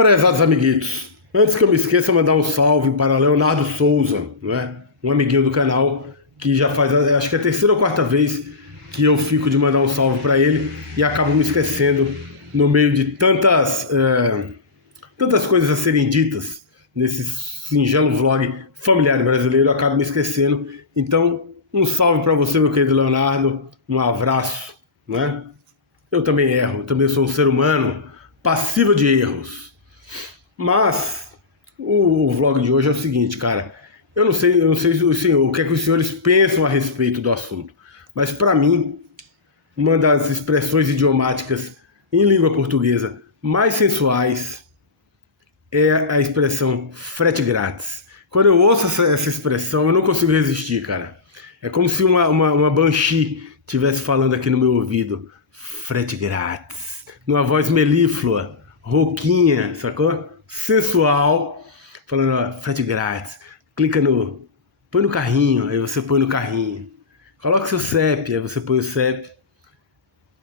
Prezados amiguitos, antes que eu me esqueça, mandar um salve para Leonardo Souza, não é? Um amiguinho do canal que já faz, acho que é a terceira ou quarta vez que eu fico de mandar um salve para ele e acabo me esquecendo no meio de tantas coisas a serem ditas nesse singelo vlog familiar brasileiro, eu acabo me esquecendo. Então, um salve para você, meu querido Leonardo, um abraço, né? Eu também erro, eu também sou um ser humano passível de erros. Mas o vlog de hoje é o seguinte, cara. Eu não sei o que é que os senhores pensam a respeito do assunto, mas para mim, uma das expressões idiomáticas em língua portuguesa mais sensuais é a expressão frete grátis. Quando eu ouço essa expressão, eu não consigo resistir, cara. É como se uma banshee estivesse falando aqui no meu ouvido. Frete grátis. Numa voz melíflua, rouquinha, sacou? Sensual. Falando, ó, frete grátis. Clica no... Põe no carrinho, aí você põe no carrinho. Coloca seu CEP, aí você põe o CEP.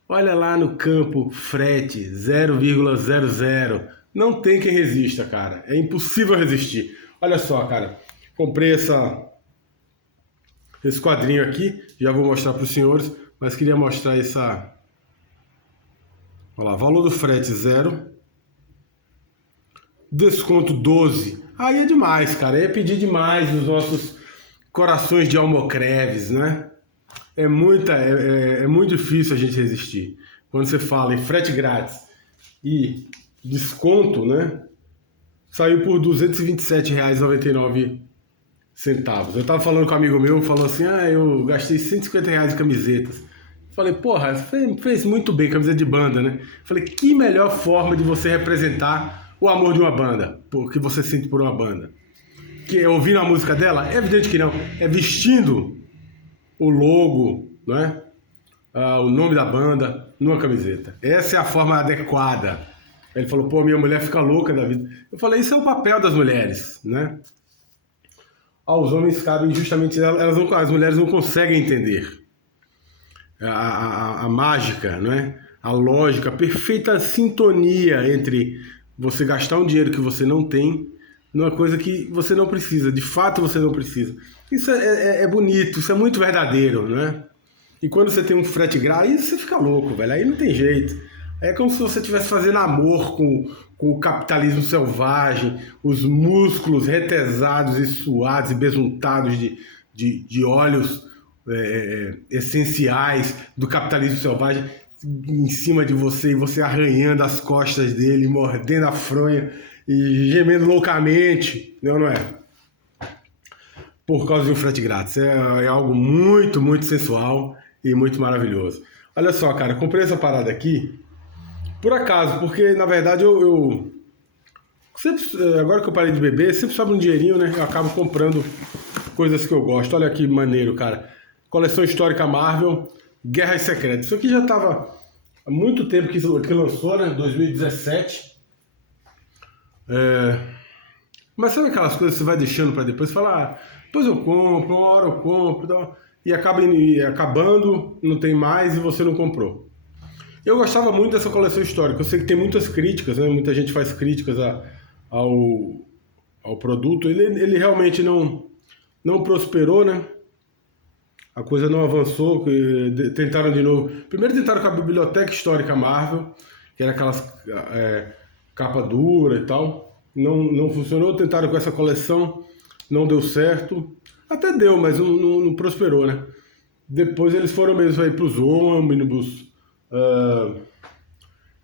Olha lá no campo frete 0,00. Não tem quem resista, cara. É impossível resistir. Olha só, cara. Comprei esse quadrinho aqui. Já vou mostrar para os senhores. Mas queria mostrar essa... Olha lá. Valor do frete 0. Desconto 12. Aí é demais, cara. Aí é pedir demais nos nossos corações de almocreves, né? É muito difícil a gente resistir. Quando você fala em frete grátis e desconto, né? Saiu por R$ 227,99. Eu tava falando com um amigo meu, falou assim, eu gastei R$ 150 em camisetas. Falei, porra, fez muito bem camiseta de banda, né? Falei, que melhor forma de você representar o amor de uma banda, o que você sente por uma banda. Que é ouvindo a música dela? É evidente que não. É vestindo o logo, não é? O nome da banda numa camiseta. Essa é a forma adequada. Ele falou, pô, minha mulher fica louca da vida. Eu falei, isso é o papel das mulheres, né? Aos homens cabem justamente, as mulheres não conseguem entender a mágica, não é? A lógica, a perfeita sintonia entre você gastar um dinheiro que você não tem numa coisa que você não precisa, de fato você não precisa. Isso é bonito, isso é muito verdadeiro, né? E quando você tem um frete grátis, aí você fica louco, velho, aí não tem jeito. É como se você estivesse fazendo amor com o capitalismo selvagem, os músculos retesados e suados e besuntados de óleos essenciais do capitalismo selvagem em cima de você, e você arranhando as costas dele, mordendo a fronha e gemendo loucamente, não é? Por causa de um frete grátis. É algo muito, muito sensual e muito maravilhoso. Olha só, cara, comprei essa parada aqui por acaso, porque na verdade eu sempre, agora que eu parei de beber, sempre sobra um dinheirinho, né? Eu acabo comprando coisas que eu gosto. Olha que maneiro, cara. Coleção histórica Marvel, Guerras Secretas. Isso aqui já tava há muito tempo que lançou, né? 2017. Mas sabe aquelas coisas que você vai deixando para depois? Falar, depois eu compro, uma hora eu compro, e acaba acabando, não tem mais e você não comprou. Eu gostava muito dessa coleção histórica. Eu sei que tem muitas críticas, né? Muita gente faz críticas ao produto. Ele realmente não prosperou, né? A coisa não avançou. Tentaram de novo. Primeiro tentaram com a Biblioteca Histórica Marvel, que era aquelas capa dura e tal. Não funcionou. Tentaram com essa coleção, não deu certo. Até deu, mas não prosperou, né? Depois eles foram mesmo aí para os ônibus.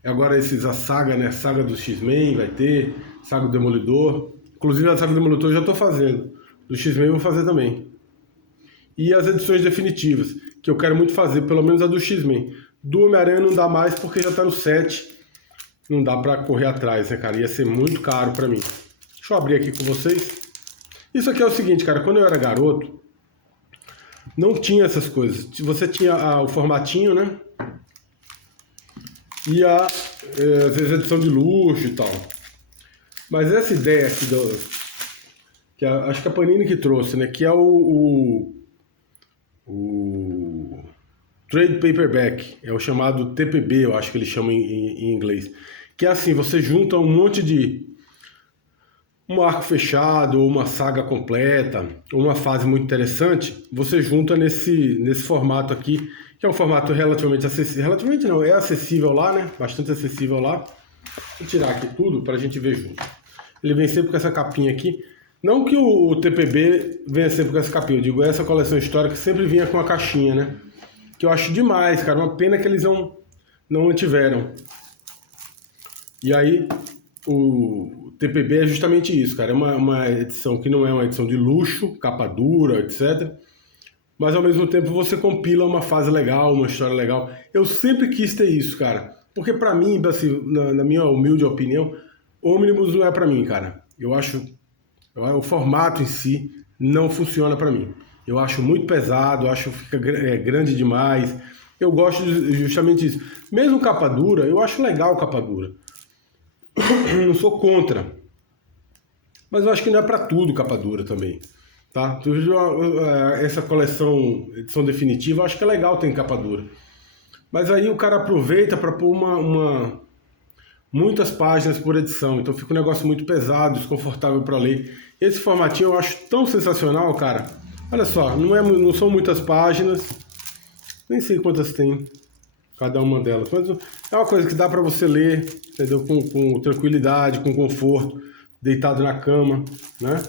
Agora a saga, né? Saga do X-Men vai ter, saga do Demolidor. Inclusive a saga do Demolidor eu já estou fazendo. Do X-Men eu vou fazer também. E as edições definitivas, que eu quero muito fazer, pelo menos a do X-Men. Do Homem-Aranha não dá mais porque já está no 7. Não dá para correr atrás, né, cara? Ia ser muito caro para mim. Deixa eu abrir aqui com vocês. Isso aqui é o seguinte, cara. Quando eu era garoto, não tinha essas coisas. Você tinha o formatinho, né? E às vezes edição de luxo e tal. Mas essa ideia aqui, que acho que a Panini que trouxe, né? Que é o Trade Paperback. É o chamado TPB, eu acho que eles chamam em inglês. que é assim, você junta um monte de um arco fechado, ou uma saga completa, ou uma fase muito interessante, você junta nesse formato aqui, que é um formato relativamente acessível. Relativamente não, é acessível lá, né? Bastante acessível lá. Vou tirar aqui tudo para a gente ver junto. Ele vem sempre com essa capinha aqui. Não que o TPB venha sempre com essa capinha, eu digo, essa coleção histórica sempre vinha com a caixinha, né? Que eu acho demais, cara. Uma pena que eles não mantiveram. E aí, o TPB é justamente isso, cara. É uma edição que não é uma edição de luxo, capa dura, etc. Mas ao mesmo tempo você compila uma fase legal, uma história legal. Eu sempre quis ter isso, cara. Porque pra mim, assim, na minha humilde opinião, Omnibus não é pra mim, cara. Eu acho o formato em si não funciona pra mim. Eu acho muito pesado, acho que fica grande demais. Eu gosto justamente disso. Mesmo capa dura, eu acho legal capa dura. Não sou contra. Mas eu acho que não é pra tudo capa dura também. Tá? Essa coleção, edição definitiva, eu acho que é legal ter em capa dura. Mas aí o cara aproveita para pôr muitas páginas por edição, então fica um negócio muito pesado, desconfortável para ler. Esse formatinho eu acho tão sensacional, cara. Olha só, não são muitas páginas, nem sei quantas tem cada uma delas, mas é uma coisa que dá para você ler, entendeu? Com tranquilidade, com conforto, deitado na cama, né?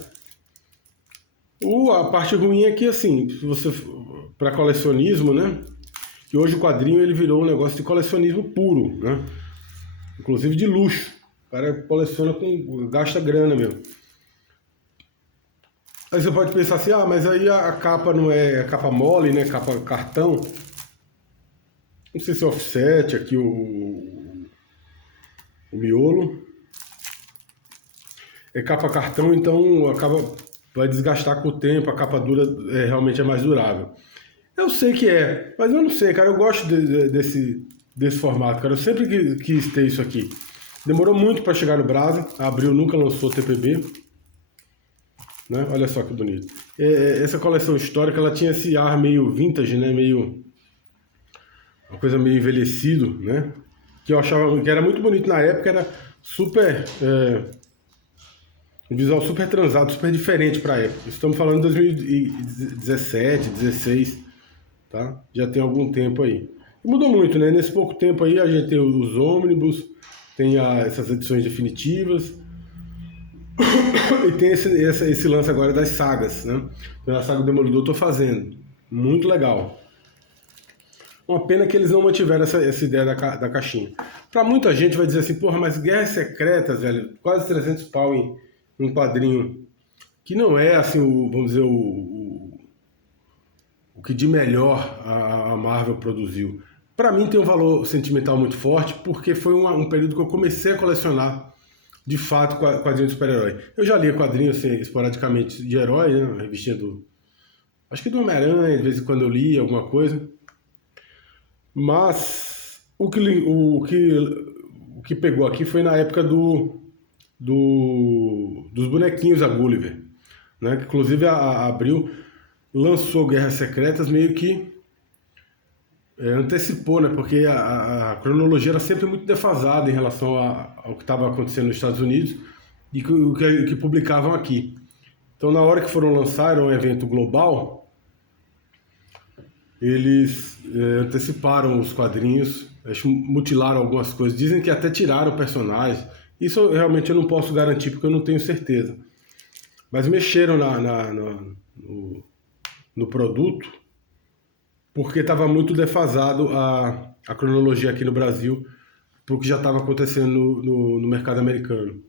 A parte ruim é que, assim, se você para colecionismo, né? Que hoje o quadrinho ele virou um negócio de colecionismo puro, né? Inclusive de luxo. O cara coleciona gasta grana mesmo. Aí você pode pensar assim, mas aí a capa não é capa mole, né? Capa cartão. Não sei se é offset aqui o miolo. É capa cartão, então vai desgastar com o tempo, a capa dura realmente é mais durável. Eu sei que é, mas eu não sei, cara, eu gosto desse formato, cara, eu sempre quis ter isso aqui. Demorou muito para chegar no Brasa, a Abril nunca lançou TPB, né? Olha só que bonito. Essa coleção histórica, ela tinha esse ar meio vintage, né? Uma coisa meio envelhecido, né? Que eu achava que era muito bonito na época, era super... um visual super transado, super diferente para a época. Estamos falando de 2017, 16, tá? Já tem algum tempo aí. E mudou muito, né? Nesse pouco tempo aí a gente tem os ônibus, tem essas edições definitivas e tem esse lance agora das sagas, né? Pela saga do Demolidor eu tô fazendo. Muito legal. Uma pena que eles não mantiveram essa ideia da caixinha. Para muita gente vai dizer assim, porra, mas Guerras Secretas, velho, quase 300 pau em um quadrinho que não é assim, vamos dizer, o que de melhor a Marvel produziu. Para mim tem um valor sentimental muito forte, porque foi um período que eu comecei a colecionar de fato quadrinhos de super-herói. Eu já li quadrinhos assim, esporadicamente de herói, né? Revistinha acho que do Homem-Aranha, de vez em quando eu li alguma coisa. Mas o que pegou aqui foi na época dos bonequinhos da Gulliver, né? Que, inclusive a Abril lançou Guerras Secretas meio que antecipou, né? Porque a cronologia era sempre muito defasada em relação ao que estava acontecendo nos Estados Unidos e o que publicavam aqui. Então, na hora que foram lançar, era um evento global, eles anteciparam os quadrinhos, mutilaram algumas coisas, dizem que até tiraram personagens. Isso realmente eu não posso garantir porque eu não tenho certeza. Mas mexeram no produto porque estava muito defasado a cronologia aqui no Brasil para o que já estava acontecendo no mercado americano.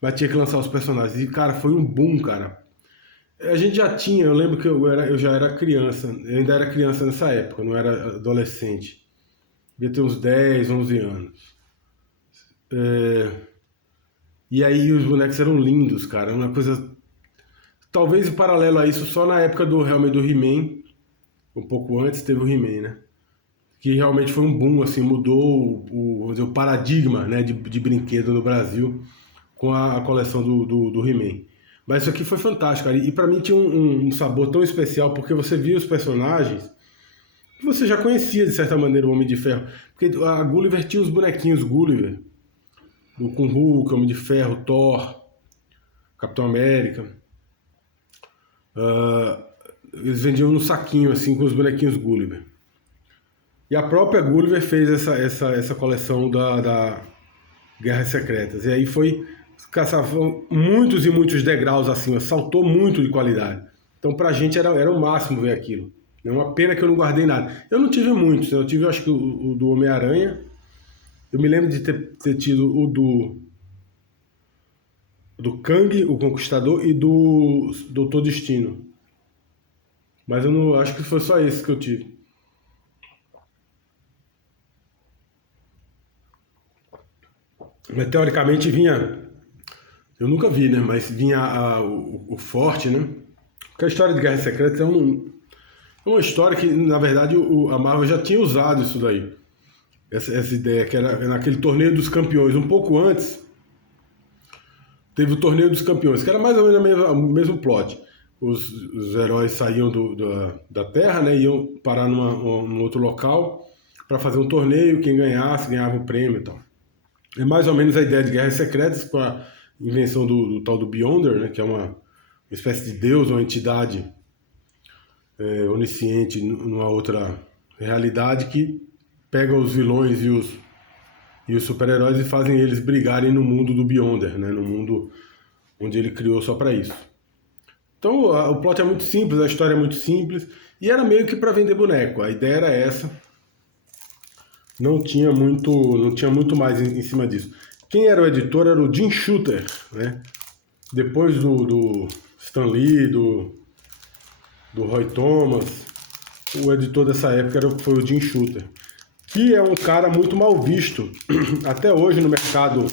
Mas tinha que lançar os personagens. E, cara, foi um boom, cara. A gente já tinha, eu lembro que eu já era criança, eu ainda era criança nessa época, não era adolescente. Devia ter uns 10, 11 anos. E aí os bonecos eram lindos, cara, uma coisa... Talvez em paralelo a isso, só na época realmente do He-Man, um pouco antes teve o He-Man, né? Que realmente foi um boom, assim, mudou vamos dizer, o paradigma, né, de brinquedo no Brasil com a coleção do He-Man. Mas isso aqui foi fantástico, cara. E pra mim tinha um sabor tão especial, porque você via os personagens que você já conhecia, de certa maneira, o Homem de Ferro. Porque a Gulliver tinha os bonequinhos Gulliver. com Hulk, Homem de Ferro, Thor, Capitão América. Eles vendiam no saquinho, assim, com os bonequinhos Gulliver. E a própria Gulliver fez essa coleção da Guerras Secretas. E aí caçavam muitos e muitos degraus acima, saltou muito de qualidade. Então pra gente era o máximo ver aquilo. É uma pena que eu não guardei nada. Eu não tive muitos, eu tive acho que o do Homem-Aranha. Eu me lembro de ter tido o do Kang, o Conquistador, e do Doutor Destino. Mas eu não acho que foi só esse que eu tive. Mas teoricamente vinha. Eu nunca vi, né? Mas vinha o Forte, né? Porque a história de Guerra Secreta é uma história que, na verdade, a Marvel já tinha usado isso daí. Essa ideia, que era naquele Torneio dos Campeões. Um pouco antes, teve o Torneio dos Campeões, que era mais ou menos o mesmo plot. Os heróis saíam da Terra, né? Iam parar num outro local para fazer um torneio. Quem ganhasse, ganhava o prêmio e tal. É mais ou menos a ideia de Guerras Secretas, com a invenção do tal do Beyonder, né, que é uma espécie de deus, uma entidade onisciente numa outra realidade que pega os vilões e os super-heróis e fazem eles brigarem no mundo do Beyonder, né, no mundo onde ele criou só para isso. Então o plot é muito simples, a história é muito simples, e era meio que para vender boneco. A ideia era essa. Não tinha muito mais em cima disso. Quem era o editor era o Jim Shooter, né? Depois do Stan Lee, do Roy Thomas, o editor dessa época foi o Jim Shooter, que é um cara muito mal visto até hoje no mercado.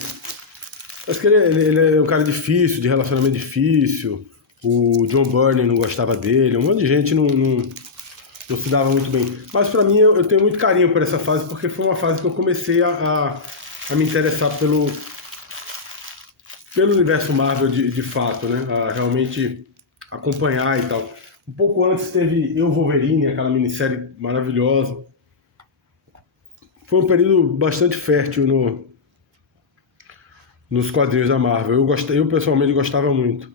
Acho que ele é um cara difícil, de relacionamento difícil. O John Byrne não gostava dele, um monte de gente não se dava muito bem. Mas pra mim eu tenho muito carinho por essa fase, porque foi uma fase que eu comecei a me interessar pelo universo Marvel de fato, né? A realmente acompanhar e tal. Um pouco antes teve Eu, Wolverine, aquela minissérie maravilhosa. Foi um período bastante fértil nos quadrinhos da Marvel. Eu pessoalmente gostava muito.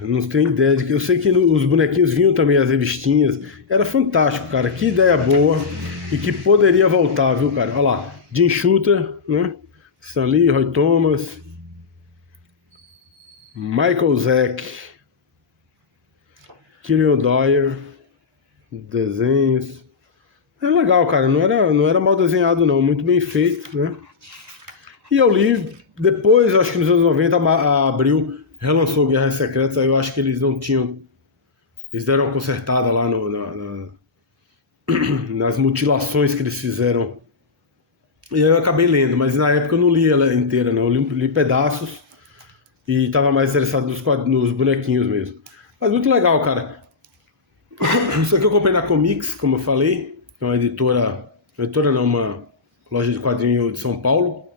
Não tenho ideia de que. Eu sei que os bonequinhos vinham também, as revistinhas. Era fantástico, cara. Que ideia boa. E que poderia voltar, viu, cara? Olha lá. Jim Shooter, né? Stan Lee, Roy Thomas, Michael Zack, Kieron Dyer, desenhos. É legal, cara. Não era mal desenhado, não. Muito bem feito, né? E eu li depois, acho que nos anos 90, a Abril relançou Guerras Secretas. Aí eu acho que eles não tinham. Eles deram uma consertada lá nas mutilações que eles fizeram. E aí eu acabei lendo, mas na época eu não li ela inteira, não. Eu li pedaços e estava mais interessado nos bonequinhos mesmo. Mas muito legal, cara. Isso aqui eu comprei na Comics, como eu falei. É uma editora não, uma loja de quadrinho de São Paulo.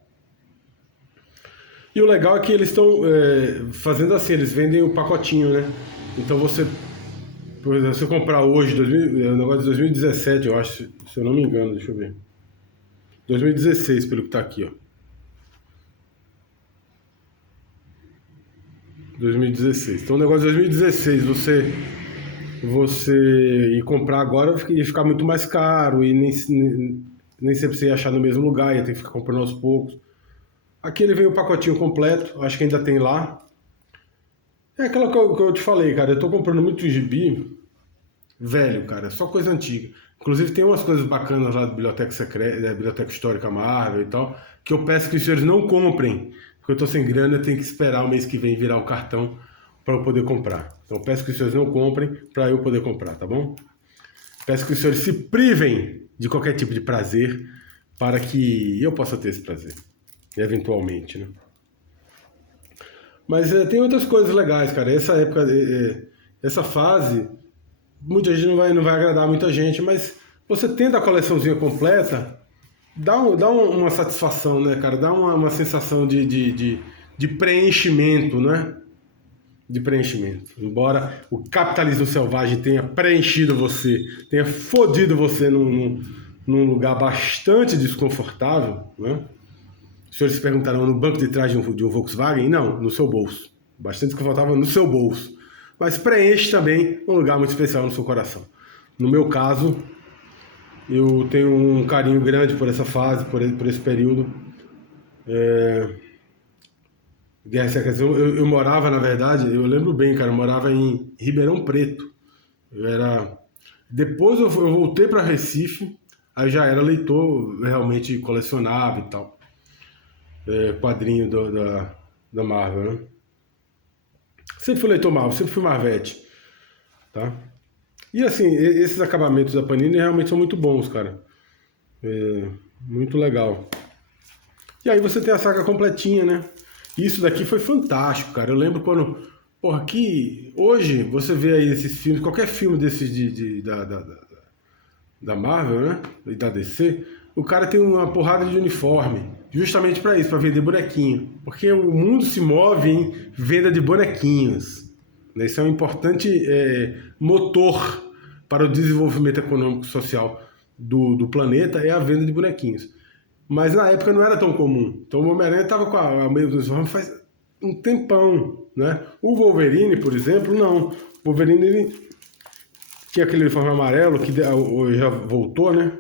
E o legal é que eles estão fazendo assim, eles vendem o pacotinho, né? Então por exemplo, se eu comprar hoje, é um negócio de 2017, eu acho, se eu não me engano, deixa eu ver. 2016, pelo que tá aqui, ó. 2016. Então o negócio de 2016, você ir comprar agora ia ficar muito mais caro e nem sempre você ia achar no mesmo lugar, ia ter que ficar comprando aos poucos. Aqui ele veio o pacotinho completo, acho que ainda tem lá. É aquela que eu te falei, cara, eu tô comprando muito gibi velho, cara, só coisa antiga. Inclusive tem umas coisas bacanas lá da Biblioteca Secreta, da Biblioteca Histórica Marvel e tal, que eu peço que os senhores não comprem, porque eu tô sem grana, eu tenho que esperar o mês que vem virar o cartão para eu poder comprar. Então eu peço que os senhores não comprem para eu poder comprar, tá bom? Peço que os senhores se privem de qualquer tipo de prazer para que eu possa ter esse prazer, eventualmente, né? Mas tem outras coisas legais, cara. Essa época, essa fase, muita gente não vai agradar muita gente, mas você tendo a coleçãozinha completa, dá uma satisfação, né, cara? Dá uma sensação de preenchimento, né? De preenchimento. Embora o capitalismo selvagem tenha preenchido você, tenha fodido você num lugar bastante desconfortável, né? Os senhores se perguntaram, no banco de trás de um Volkswagen? Não, no seu bolso. Bastante desconfortável no seu bolso. Mas preenche também um lugar muito especial no seu coração. No meu caso, eu tenho um carinho grande por essa fase, por esse período. Guerra Secreta. Eu morava, na verdade, eu lembro bem, cara, eu morava em Ribeirão Preto. Eu era... Depois eu voltei para Recife, aí já era leitor, realmente colecionava e tal. Quadrinho da Marvel, né? Sempre fui leitor Marvel, sempre fui Marvete, tá? E assim, esses acabamentos da Panini realmente são muito bons, cara. Muito legal. E aí você tem a saga completinha, né? Isso daqui foi fantástico, cara. Eu lembro quando... Porra, aqui... Hoje, você vê aí esses filmes, qualquer filme desses da Marvel, né? E da DC, o cara tem uma porrada de uniforme. Justamente para isso, para vender bonequinho. Porque o mundo se move em venda de bonequinhos. Né? Isso é um importante motor para o desenvolvimento econômico e social do planeta, é a venda de bonequinhos. Mas na época não era tão comum. Então o Homem-Aranha estava com a mesma uniforme faz um tempão, né? O Wolverine, por exemplo, não. O Wolverine ele tinha aquele uniforme amarelo que já voltou, né?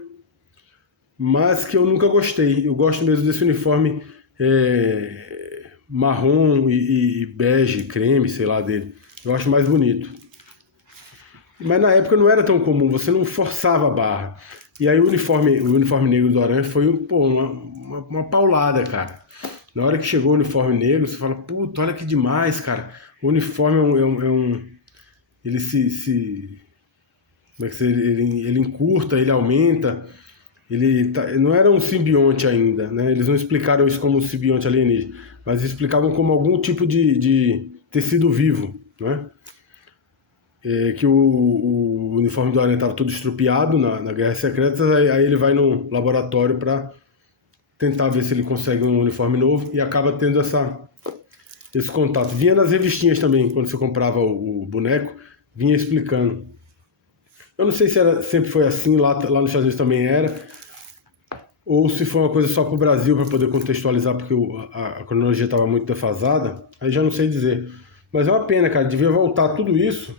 Mas que eu nunca gostei. Eu gosto mesmo desse uniforme marrom e bege, creme, sei lá, dele. Eu acho mais bonito. Mas na época não era tão comum, você não forçava a barra. E aí o uniforme negro do Aranha foi uma paulada, cara. Na hora que chegou o uniforme negro, você fala, puta, olha que demais, cara. O uniforme ele como é que ele encurta, ele aumenta. Não era um simbionte ainda, né? Eles não explicaram isso como um simbionte alienígena, mas explicavam como algum tipo de tecido vivo, né? Que o uniforme do Aranha estava todo estrupiado na Guerra Secreta, aí ele vai no laboratório para tentar ver se ele consegue um uniforme novo e acaba tendo esse contato. Vinha nas revistinhas também, quando você comprava o boneco, vinha explicando. Eu não sei se sempre foi assim, lá nos Estados Unidos também era, ou se foi uma coisa só para o Brasil, para poder contextualizar, porque a cronologia estava muito defasada, aí já não sei dizer. Mas é uma pena, cara, devia voltar tudo isso.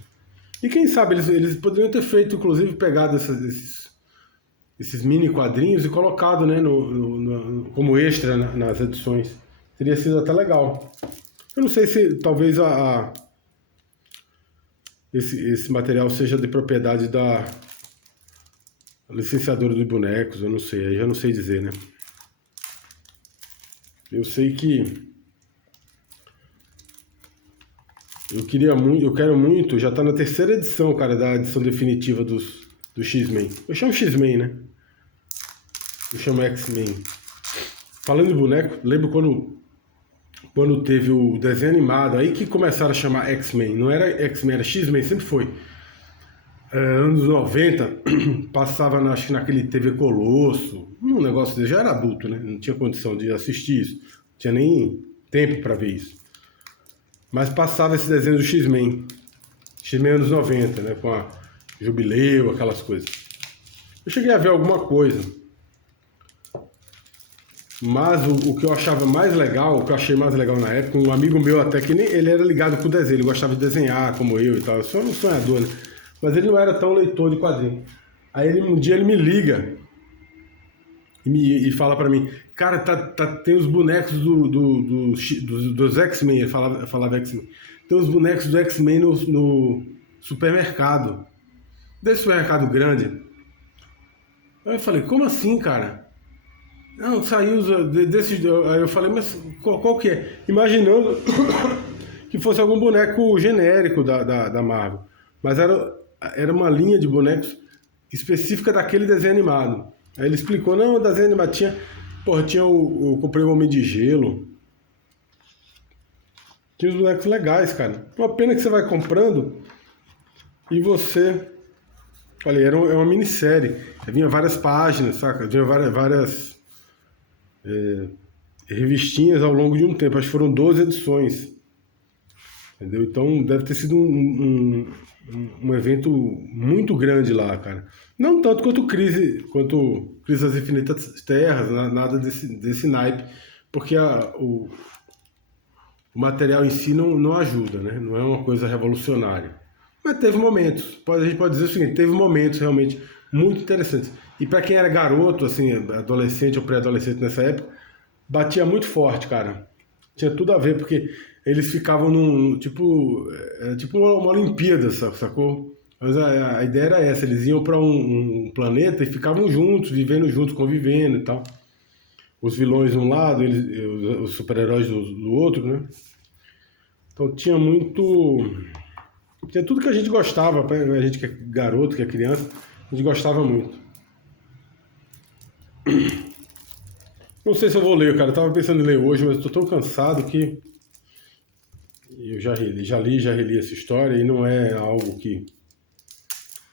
E quem sabe eles poderiam ter feito, inclusive, pegado esses mini quadrinhos e colocado, né, como extra nas edições. Teria sido até legal. Eu não sei se talvez esse material seja de propriedade da licenciadora de bonecos, eu não sei, aí já não sei dizer, né? Eu sei que eu quero muito, já tá na terceira edição, cara, da edição definitiva do X-Men. Eu chamo X-Men, né? Eu chamo X-Men. Falando de boneco, lembro quando teve o desenho animado, aí que começaram a chamar X-Men. Não era X-Men, era X-Men, sempre foi. Anos 90, passava acho que naquele TV Colosso, um negócio desse, já era adulto, né? Não tinha condição de assistir isso, não tinha nem tempo para ver isso. Mas passava esse desenho do X-Men. X-Men anos 90, né? Com a Jubileu, aquelas coisas. Eu cheguei a ver alguma coisa. Mas o que eu achava mais legal, o que eu achei mais legal na época, um amigo meu até que nem ele era ligado com o desenho, ele gostava de desenhar como eu e tal. Eu sou um sonhador, né? Mas ele não era tão leitor de quadrinhos. Aí um dia ele me liga e fala pra mim, cara, tem os bonecos dos X-Men, ele falava X-Men. Tem os bonecos do X-Men no supermercado. Desse supermercado grande. Aí eu falei, como assim, cara? Não, saiu desses... Aí eu falei, mas qual que é? Imaginando que fosse algum boneco genérico da Marvel. Mas era uma linha de bonecos específica daquele desenho animado. Aí ele explicou, não, o desenho animado tinha... Porra, eu comprei o Homem de Gelo. Tinha os bonecos legais, cara. Uma pena que você vai comprando e você... Olha, é uma minissérie. Vinha várias páginas, saca? Vinha várias revistinhas ao longo de um tempo. Acho que foram 12 edições. Entendeu? Então deve ter sido um evento muito grande lá, cara. Não tanto quanto Crise das Infinitas Terras, nada desse naipe, porque o material em si não ajuda, né? Não é uma coisa revolucionária. Mas teve momentos, a gente pode dizer o seguinte, teve momentos realmente muito interessantes. E para quem era garoto, assim, adolescente ou pré-adolescente nessa época, batia muito forte, cara. Tinha tudo a ver, porque eles ficavam num, tipo uma Olimpíada, sacou? Mas a ideia era essa, eles iam para um planeta e ficavam juntos, vivendo juntos, convivendo e tal. Os vilões de um lado, os super-heróis do outro, né? Então tinha muito. Tinha tudo que a gente gostava, a gente que é garoto, que é criança, a gente gostava muito. Não sei se eu vou ler, cara. Eu tava pensando em ler hoje, mas estou tão cansado que eu já reli essa história e não é algo que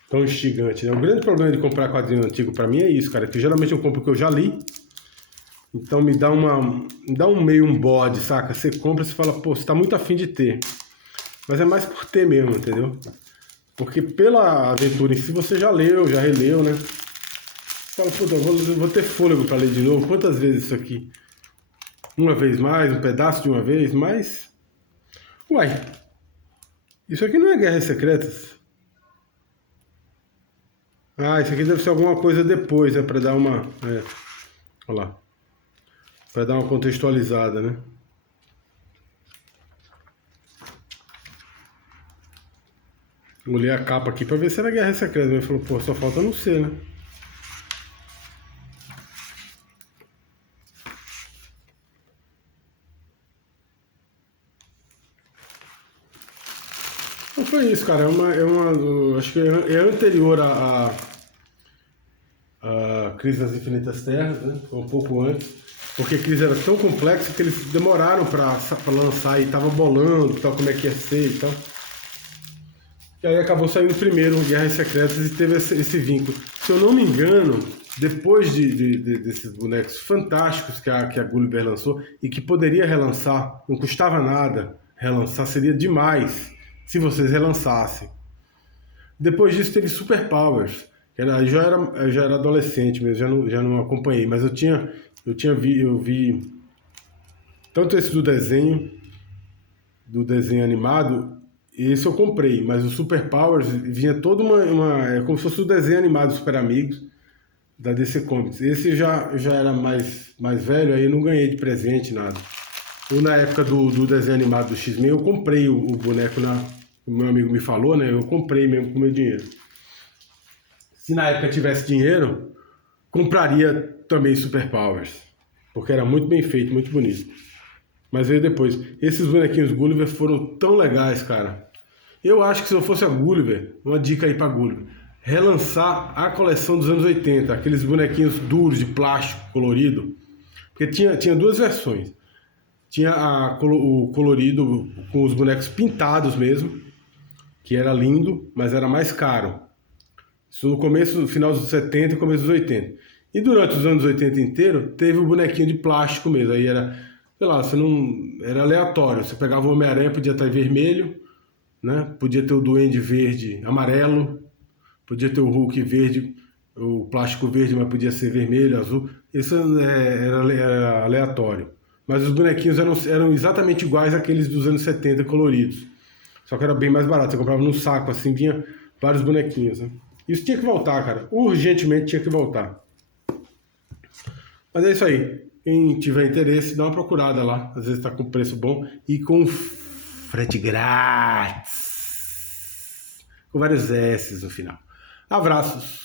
tão instigante, né? O grande problema de comprar quadrinho antigo para mim é isso, cara, que geralmente eu compro o que eu já li, então me dá um bode, saca? Você compra e você fala, pô, você tá muito afim de ter, mas é mais por ter mesmo, entendeu? Porque pela aventura em si você já leu, já releu, né? Você fala, puta, eu vou ter fôlego para ler de novo, quantas vezes isso aqui? Uma vez mais, um pedaço de uma vez, mas... Uai, isso aqui não é Guerras Secretas? Ah, isso aqui deve ser alguma coisa depois, para dar uma... olha lá. Para dar uma contextualizada, né? Olhei a capa aqui para ver se era Guerra Secreta. Ele falou, pô, só falta não ser, né? Então foi isso, cara. Acho que é anterior a Crise das Infinitas Terras, né? Foi um pouco antes, porque a crise era tão complexa que eles demoraram para lançar e tava bolando, tal, como é que ia ser e tal. E aí acabou saindo primeiro Guerras Secretas e teve esse vínculo. Se eu não me engano, depois desses bonecos fantásticos que a Gulliver lançou e que poderia relançar, não custava nada relançar, seria demais se vocês relançassem. Depois disso teve Super Powers. Eu já era adolescente mesmo, já não acompanhei, mas eu vi tanto esse do desenho animado, esse eu comprei, mas o Super Powers vinha toda é como se fosse o desenho animado dos Super Amigos da DC Comics. Esse já era mais velho, aí eu não ganhei de presente nada. Ou na época do desenho animado do X-Men, eu comprei o boneco o meu amigo me falou, né? Eu comprei mesmo com o meu dinheiro. Se na época tivesse dinheiro, compraria também Super Powers, porque era muito bem feito, muito bonito. Mas veio depois. Esses bonequinhos Gulliver foram tão legais, cara. Eu acho que se eu fosse a Gulliver, uma dica aí pra Gulliver, relançar a coleção dos anos 80, aqueles bonequinhos duros de plástico colorido, porque tinha duas versões. Tinha o colorido com os bonecos pintados mesmo, que era lindo, mas era mais caro. Isso no final dos 70 e começo dos 80. E durante os anos 80 inteiro, teve o bonequinho de plástico mesmo. Aí era, sei lá, era aleatório. Você pegava o Homem-Aranha, podia estar vermelho, né? Podia ter o Duende verde, amarelo, podia ter o Hulk verde, o plástico verde, mas podia ser vermelho, azul. Isso era aleatório. Mas os bonequinhos eram exatamente iguais àqueles dos anos 70 coloridos. Só que era bem mais barato. Você comprava num saco, assim, vinha vários bonequinhos, né? Isso tinha que voltar, cara. Urgentemente tinha que voltar. Mas é isso aí. Quem tiver interesse, dá uma procurada lá. Às vezes tá com preço bom e com frete grátis. Com vários S's no final. Abraços.